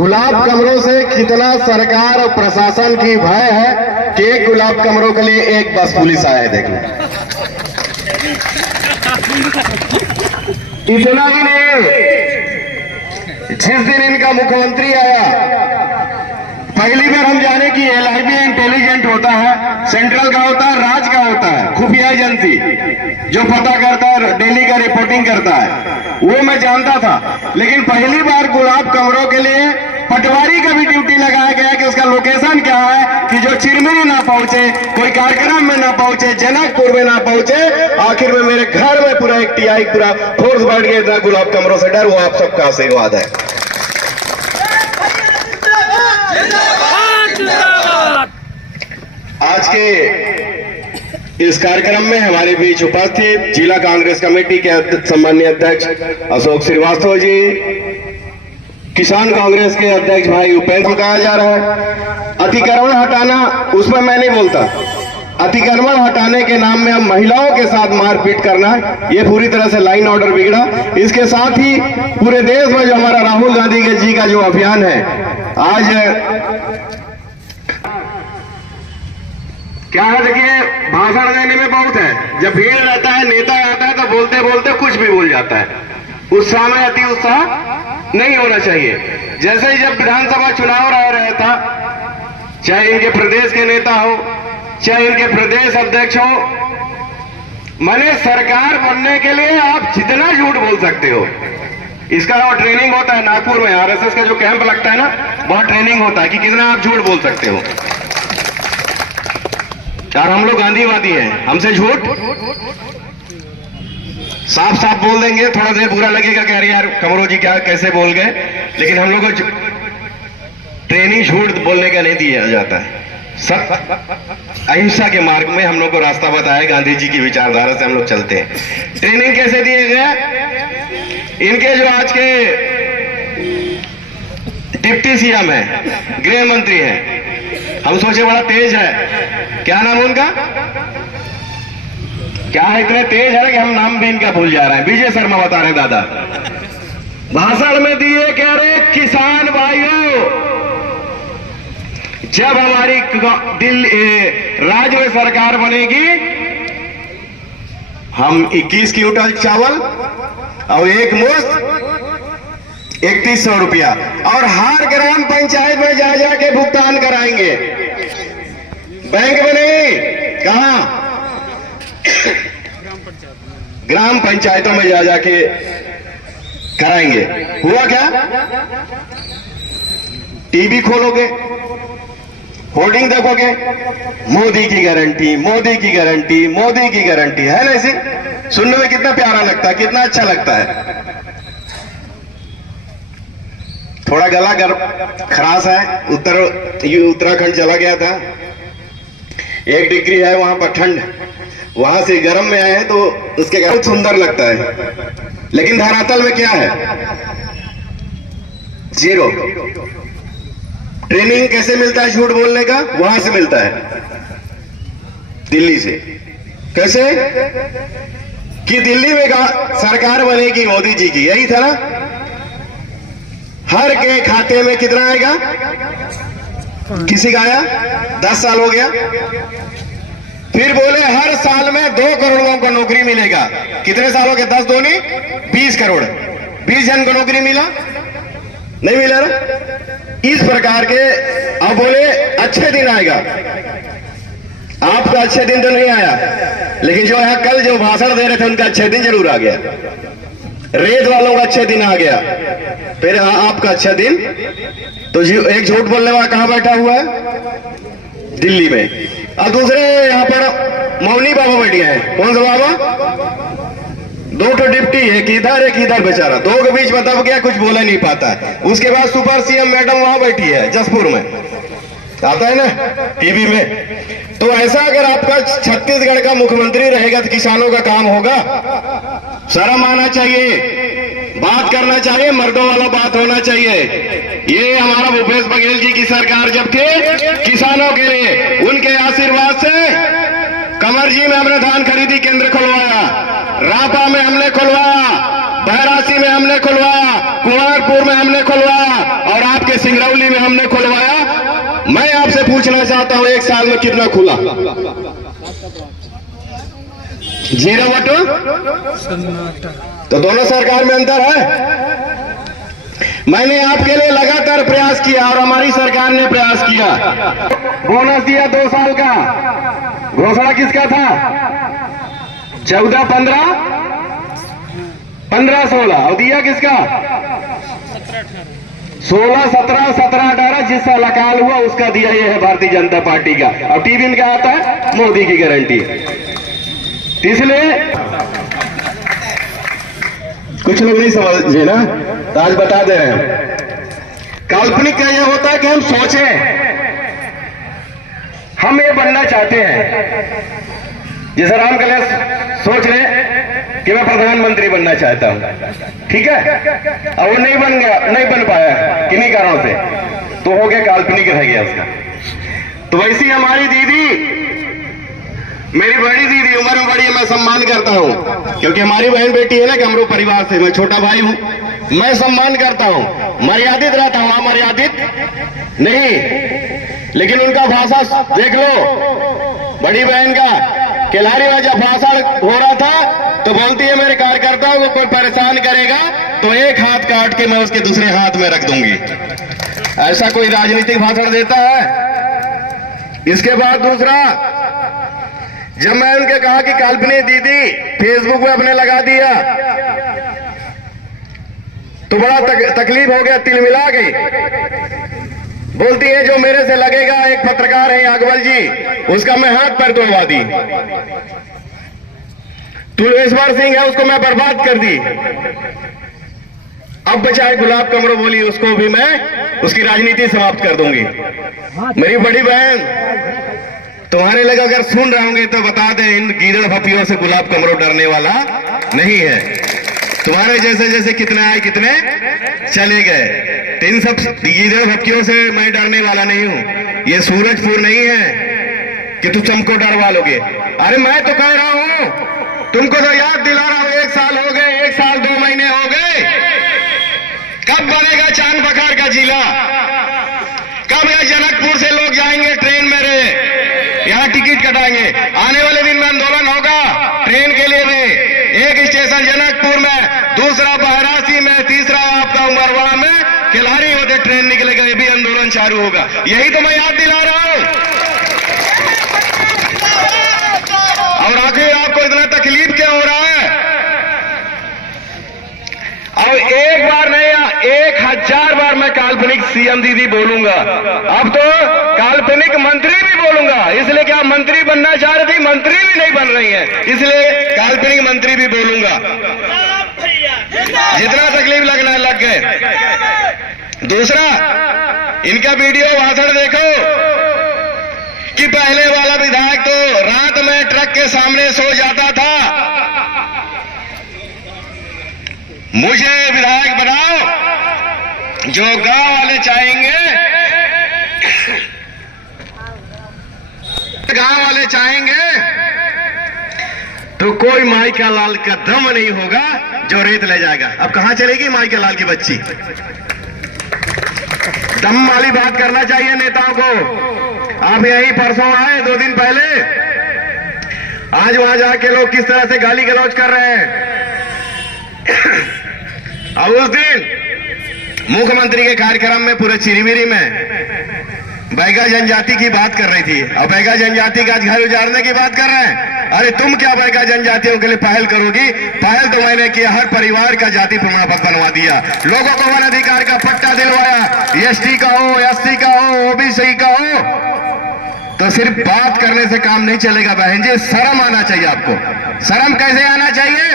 गुलाब कमरों से कितना सरकार और प्रशासन की भय है कि एक गुलाब कमरों के लिए एक बस पुलिस आया है। देखिए, इतना ही नहीं, जिस दिन इनका मुख्यमंत्री आया, पहली बार हम जाने कि LIB इंटेलिजेंट होता है, सेंट्रल का होता है, राज्य का होता है, खुफिया एजेंसी जो पता करता है, डेली का रिपोर्टिंग करता है, वो मैं जानता था। लेकिन पहली बार गुलाब कमरों के लिए पटवारी का भी ड्यूटी लगाया गया कि उसका लोकेशन क्या है, कि जो चिरमिरी ना पहुंचे, कोई कार्यक्रम में ना पहुंचे, जनकपुर में ना पहुंचे। आखिर में मेरे घर में पूरा एक TI पूरा फोर्स बढ़ गया था गुलाब कमरों से डर। वो आप सबका आशीर्वाद है। आज के इस कार्यक्रम में हमारे बीच उपस्थित जिला कांग्रेस कमेटी के सम्माननीय अध्यक्ष अशोक श्रीवास्तव जी, किसान कांग्रेस के अध्यक्ष भाई उपेंद्र कहा जा रहा है। अतिक्रमण हटाना, उसमें मैं नहीं बोलता, अतिक्रमण हटाने के नाम में हम महिलाओं के साथ मारपीट करना, ये पूरी तरह से लाइन ऑर्डर बिगड़ा। इसके साथ ही पूरे देश में जो हमारा राहुल गांधी जी का जो अभियान है, आज क्या है, देखिए, भाषण देने में बहुत है, जब भीड़ रहता है, नेता आता है, तो बोलते बोलते कुछ भी बोल जाता है। उत्साह में अति उत्साह नहीं होना चाहिए। जैसे ही जब विधानसभा चुनाव रह था, चाहे इनके प्रदेश के नेता हो, चाहे इनके प्रदेश अध्यक्ष हो, माने सरकार बनने के लिए आप जितना झूठ बोल सकते हो, इसका ट्रेनिंग होता है नागपुर में, RSS का जो कैंप लगता है ना, बहुत ट्रेनिंग होता है कि कितना आप झूठ बोल सकते हो। यार, हम लोग गांधीवादी हैं, हमसे झूठ साफ साफ बोल देंगे, थोड़ा देर बुरा लगेगा कि यार कमरों जी क्या कैसे बोल गए, लेकिन हम लोग को ट्रेनिंग झूठ बोलने का नहीं दिया जाता है। सब अहिंसा के मार्ग में हम लोग को रास्ता बताया, गांधी जी की विचारधारा से हम लोग चलते हैं। ट्रेनिंग कैसे दिए गए? इनके जो आज के डिप्टी CM है, गृह मंत्री है, हम सोचे बड़ा तेज है, क्या नाम उनका, क्या है, इतने तेज है कि हम नाम भी इनका भूल जा रहे हैं। विजय शर्मा बता रहे दादा, भाषण में दिए, कह रहे किसान भाइयों, जब हमारी राज्य में सरकार बनेगी, हम 21 क्विंटल चावल और एक मुश्त 3100 रुपया और हर ग्राम पंचायत में जा जाके भुगतान कराएंगे, बैंक में नहीं। कहां? ग्राम पंचायतों में जा जाके कराएंगे। हुआ क्या? टीवी खोलोगे, होर्डिंग देखोगे, मोदी की गारंटी, मोदी की गारंटी, मोदी की गारंटी, है ना? इसे सुनने में कितना प्यारा लगता है, कितना अच्छा लगता है। थोड़ा गला खराश है, उत्तराखंड चला गया था, 1 डिग्री है वहां पर ठंड, वहां से गर्म में आए हैं तो उसके बहुत सुंदर लगता है, लेकिन धरातल में क्या है? जीरो। ट्रेनिंग कैसे मिलता है झूठ बोलने का? वहां से मिलता है, दिल्ली से। कैसे? कि दिल्ली में सरकार बनेगी मोदी जी की, यही था ना? हर के खाते में कितना आएगा? किसी का आया 10 साल हो गया, फिर बोले हर साल में 2 करोड़ को नौकरी मिलेगा। कितने साल हो गए? 10 दूनी 20 करोड़, 20 जन को नौकरी मिला? नहीं मिला ना? इस प्रकार के। अब बोले अच्छे दिन आएगा, आपका अच्छे दिन तो नहीं आया, लेकिन जो यहां कल जो भाषण दे रहे थे उनका अच्छे दिन जरूर आ गया। रेत वालों का अच्छे दिन आ गया, फिर आपका अच्छा दिन। तो एक झूठ बोलने वाला कहां बैठा हुआ है? दिल्ली में। और दूसरे यहां पर मौनी बाबा बैठ गए हैं। कौन सा बाबा? 2 तो डिप्टी, एक इधर बेचारा, 2 के बीच में दब गया, कुछ बोले नहीं पाता है। उसके बाद सुपर CM मैडम वहां बैठी है जसपुर में, आता है ना टीवी में। तो ऐसा अगर आपका छत्तीसगढ़ का मुख्यमंत्री रहेगा तो किसानों का काम होगा? शर्म आना चाहिए, बात करना चाहिए, मर्दों वाला बात होना चाहिए। ये हमारा भूपेश बघेल जी की सरकार जब थी, किसानों के लिए उनके आशीर्वाद से कमरजी में हमने धान खरीदी केंद्र खुलवाया, रापा में हमने खुलवाया, बहरासी में हमने खुलवाया, कुंवरपुर में हमने खुलवाया, और आपके सिंगरौली में हमने खुलवाया। मैं आपसे पूछना चाहता हूं 1 साल में कितना खुला? 0 बटो। तो दोनों सरकार में अंतर है। मैंने आपके लिए लगातार प्रयास किया और हमारी सरकार ने प्रयास किया। बोनस दिया 2 साल का। घोषणा किसका था? 14, 15, 16 और दिया किसका? 16, 17, 17, 18 जिस साल अकाल हुआ उसका दिया। यह है भारतीय जनता पार्टी का। और टीवी में क्या आता है? मोदी की गारंटी। इसलिए कुछ लोग नहीं समझे ना, तो आज बता दे रहे हैं। काल्पनिक का यह होता है कि हम सोचें, हम ये बनना चाहते हैं। जैसे राम कल्याण सोच रहे कि मैं प्रधानमंत्री बनना चाहता हूं, ठीक है, और वो नहीं बन गया, नहीं बन पाया किन्हीं कारणों से, तो हो गया काल्पनिक रह गया उसका। तो वैसी हमारी दीदी, मेरी बड़ी दीदी, उम्र में बड़ी है, मैं सम्मान करता हूं क्योंकि हमारी बहन बेटी है ना, कमरू परिवार से, मैं छोटा भाई हूं, मैं सम्मान करता हूं, मर्यादित रहता हूं, अमर्यादित नहीं। लेकिन उनका भाषा देख लो, बड़ी बहन का किलारी में जब भाषण हो रहा था तो बोलती है मेरे कार्यकर्ताओं को कोई परेशान करेगा तो एक हाथ काट के मैं उसके दूसरे हाथ में रख दूंगी। ऐसा कोई राजनीतिक भाषण देता है? इसके बाद दूसरा, जब मैं उनके कहा कि काल्पनिक दीदी फेसबुक पे अपने लगा दिया तो बड़ा तकलीफ हो गया, तिल मिला गई। बोलती है जो मेरे से लगेगा, एक पत्रकार है अकबल जी, उसका मैं हाथ पैर तोड़वा दी। तुलवेश्वर सिंह है, उसको मैं बर्बाद कर दी। अब बचाए गुलाब कमरो बोली, उसको भी मैं उसकी राजनीति समाप्त कर दूंगी। मेरी बड़ी बहन, तुम्हारे लगे अगर सुन रहे होंगे तो बता दें, इन गीदड़ भपियों से गुलाब कमरो डरने वाला नहीं है। तुम्हारे जैसे जैसे कितने आए कितने चले गए, तो इन सब गीदड़ भपियों से मैं डरने वाला नहीं हूं। ये सूरजपुर नहीं है कि तुम चमको डरवा लोगे। अरे मैं तो कह रहा हूं, तुमको तो याद दिला रहा हूं, 1 साल हो गए, 1 साल 2 महीने हो गए। कब बनेगा चांद बखार का जिला? कब यह जनकपुर से लोग जाएंगे ट्रेन में रहे, यहाँ टिकट कटाएंगे? आने वाले दिन में आंदोलन होगा ट्रेन के लिए भी। एक स्टेशन जनकपुर में, दूसरा बहरासी में, तीसरा आपका उमरवा में, किलारी होते ट्रेन निकलेगा, ये भी आंदोलन चालू होगा। यही तो मैं याद दिला रहा हूं। और आखिर आपको इतना तकलीफ क्या हो रहा है? और एक बार नहीं, 1000 बार मैं काल्पनिक सीएम दीदी बोलूंगा। अब तो काल्पनिक मंत्री भी बोलूंगा, इसलिए क्या मंत्री बनना चाह रही थी, मंत्री भी नहीं बन रही है, इसलिए काल्पनिक मंत्री भी बोलूंगा। जितना तकलीफ लगना लग गए। दूसरा, इनका वीडियो भाषण देखो कि पहले वाला विधायक तो रात में ट्रक के सामने सो जाता था, मुझे विधायक बनाओ जो गांव वाले चाहेंगे, गांव वाले चाहेंगे तो कोई माई का लाल का दम नहीं होगा जो रेत ले जाएगा। अब कहां चलेगी माई का लाल की बच्ची? दम वाली बात करना चाहिए नेताओं को। आप यही परसों आए, 2 दिन पहले, आज वहां जाके लोग किस तरह से गाली गलौज कर रहे हैं। और उस दिन मुख्यमंत्री के कार्यक्रम में पूरे चिरीमिरी में बैगा जनजाति की बात कर रही थी, और बैगा जनजाति का घर उजाड़ने की बात कर रहे हैं। अरे तुम क्या बैगा जनजातियों के लिए पहल करोगी? पहल तो मैंने किया, हर परिवार का जाति प्रमाण पत्र बनवा दिया, लोगों को वन अधिकार का पट्टा दिलवाया, एसटी का हो, एससी का हो, ओबीसी का हो। तो सिर्फ बात करने से काम नहीं चलेगा बहन जी, शर्म आना चाहिए आपको। शर्म कैसे आना चाहिए?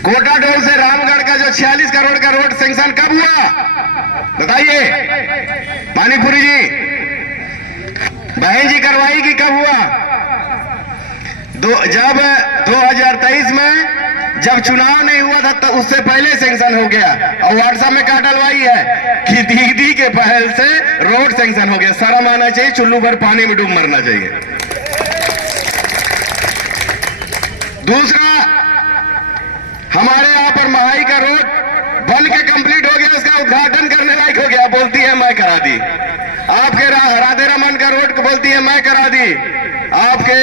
कोटाडोल से रामगढ़ का जो 46 करोड़ का रोड सैंक्शन कब हुआ बताइए? पानीपुरी जी, बहन जी करवाई कि कब हुआ? जब 2023 में जब चुनाव नहीं हुआ था तो उससे पहले सैंक्शन हो गया, और व्हाट्सएप में क्या डलवाई है कि दीदी के पहल से रोड सैंक्शन हो गया। शर्म आना चाहिए, चुल्लू भर पानी में डूब मरना चाहिए। दूसरा, हमारे यहाँ पर महाई का रोड बन के कंप्लीट हो गया, उसका उद्घाटन करने लायक हो गया, आप बोलती है मैं करा दी, आपके राधे रमन का रोड को बोलती है मैं करा दी, आपके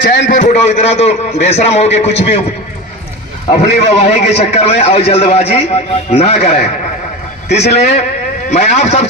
चैनपुर फुटो, इतना तो बेशरम हो के कुछ भी अपनी ववाही के चक्कर में और जल्दबाजी ना करें। इसलिए मैं आप सब